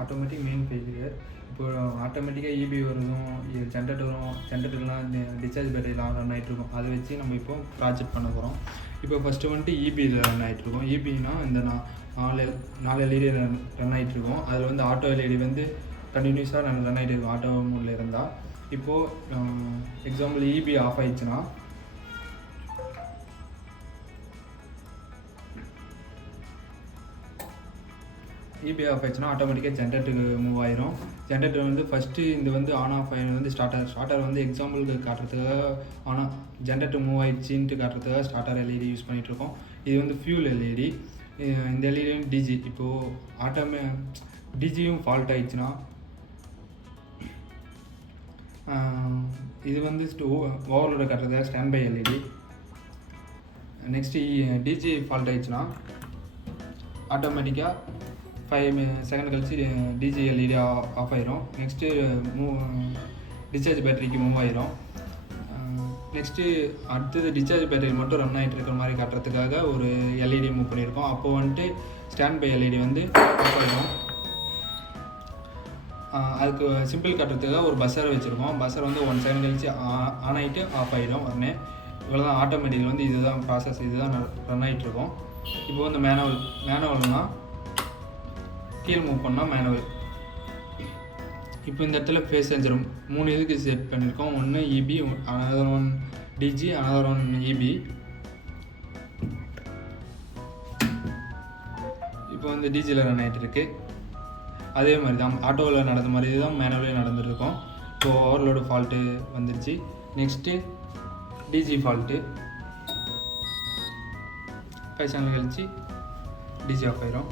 Automatic main failure. இப்போ ஆட்டோமேட்டிக்காக EB வருதும், ஜென்ரேட்டர்லாம் discharge பேட்டரியில் ரன் ஆகிட்ருக்கும். அதை வச்சு நம்ம இப்போ ப்ராஜெக்ட் பண்ண போகிறோம். இப்போ ஃபஸ்ட்டு வந்துட்டு இபியில் ரன் ஆகிட்ருக்கோம். இபின்னா இந்த 4 எல்இடி ரன் ஆகிட்ருக்கோம். அதில் வந்து ஆட்டோ எல்இடி வந்து கண்டினியூஸாக ரன் ஆகிட்டு இருக்கும் ஆட்டோ மோடில் இருந்தால். இப்போது எக்ஸாம்பிள் இபி ஆஃப் ஆயிடுச்சுன்னா இபி ஆஃப் ஆயிடுச்சுன்னா ஆட்டோமேட்டிக்காக ஜென்ரேட்டருக்கு மூவ் ஆயிரும். ஜென்ரேட்டர் வந்து ஃபஸ்ட்டு இந்த வந்து ஆன் ஆஃப் ஆகிடும் வந்து ஸ்டார்டர் வந்து எக்ஸாம்பிளுக்கு காட்டுறதுக்காக ஆனால் ஜென்ரேட்டர் மூவ் ஆயிடுச்சின்ட்டு காட்டுறதுக்காக ஸ்டார்டர் எல்இடி யூஸ் பண்ணிகிட்ருக்கோம். இது வந்து ஃபியூல் எல்இடி. இந்த எல்இடி டிஜி. இப்போது டிஜியும் ஃபால்ட் ஆயிடுச்சுன்னா இது வந்து ஓவர்லோட காட்டுறதுக்காக standby LED. Next DG fault ஆயிடுச்சுன்னா ஆட்டோமேட்டிக்காக 5 செகண்ட் கழிச்சு டிஜி எல்இடி ஆஃப் ஆயிரும். நெக்ஸ்ட்டு டிஸ்சார்ஜ் பேட்டரிக்கு மூவ் ஆயிரும். நெக்ஸ்ட்டு அடுத்தது டிஸ்சார்ஜ் பேட்டரி மட்டும் ரன் ஆகிட்டு இருக்கிற மாதிரி காட்டுறதுக்காக ஒரு எல்இடி மூவ் பண்ணியிருக்கோம். அப்போது வந்துட்டு ஸ்டாண்ட் பை எல்இடி வந்து ஆஃப் ஆகிடும். அதுக்கு சிம்பிள் காட்டுறதுக்காக ஒரு பஸ்ஸரை வச்சுருக்கோம். பஸ்ஸர் வந்து 1 செகண்ட் கழிச்சு ஆன் ஆகிட்டு ஆஃப் ஆகிடும் உடனே. இவ்வளோ தான் ஆட்டோமேட்டிக்கில் வந்து இதுதான் ப்ராசஸ், இதுதான் ரன் ஆகிட்ருக்கோம். இப்போ வந்து மேனுவல்னால் கீழே மூவ் பண்ணால் மேனுவல். இப்போ இந்த இடத்துல ஃபேஸ் சென்சர் 3 இதுக்கு செட் பண்ணியிருக்கோம். ஒன்று இபி, அனதர் ஒன் டிஜி, அனதர் ஒன் இபி. இப்போ வந்து டிஜியில் ரன் ஆகிட்டு இருக்கு. அதே மாதிரி தான் ஆட்டோவில் நடந்த மாதிரி தான் மேனுவலே நடந்துருக்கோம். இப்போ ஓவர்லோடு ஃபால்ட்டு வந்துடுச்சு. நெக்ஸ்ட்டு டிஜி ஃபால்ட்டு 5 செகண்ட் கழிச்சு டிஜி ஆஃப் ஆயிரும்.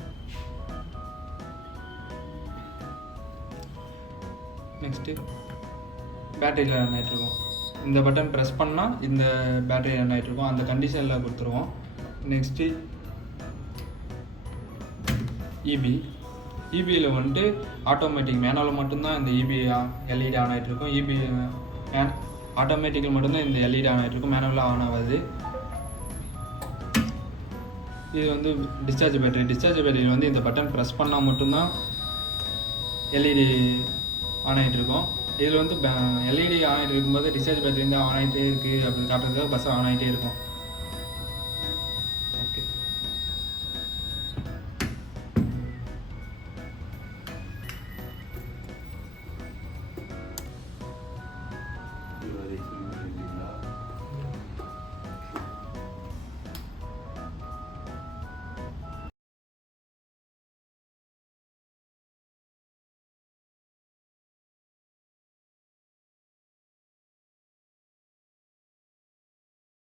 நெக்ஸ்ட்டு பேட்டரியில் ரன் ஆகிட்ருக்கோம். இந்த பட்டன் ப்ரெஸ் பண்ணால் இந்த பேட்டரி ரன் ஆகிட்ருக்கோம். அந்த கண்டிஷனில் கொடுத்துருவோம். நெக்ஸ்ட்டு இபியில் வந்துட்டு ஆட்டோமேட்டிக் மேனுவலில் மட்டும்தான் இந்த இபி எல்இடி ஆன் ஆகிட்ருக்கும். இபி ஆட்டோமேட்டிக்கில் மட்டும்தான் இந்த எல்இடி ஆன் ஆகிட்ருக்கும், மேனுவலாக ஆன் ஆகாது. இது வந்து டிஸ்சார்ஜ் பேட்டரியில் வந்து இந்த பட்டன் ப்ரெஸ் பண்ணால் மட்டும்தான் எல்இடி ஆன் ஆகிட்டு இருக்கும். இதில் வந்து எல்இடி ஆன் ஆகிட்டு இருக்கும்போது டிஸ்சார்ஜ் பேட்டரி வந்து ஆன் ஆகிட்டே இருக்குது அப்படின்னு காட்டுறதுக்காக பஸ் ஆன் ஆகிட்டே இருக்கும்.